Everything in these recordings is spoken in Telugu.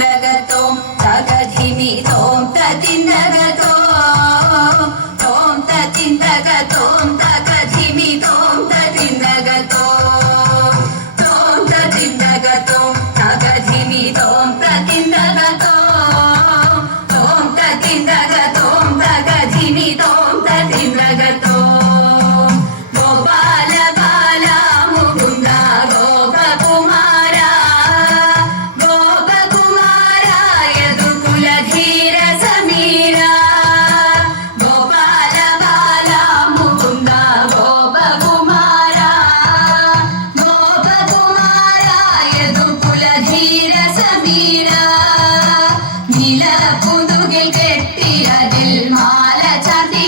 जगतो जगधिमितो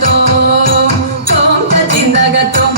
తో తోం తిందగతో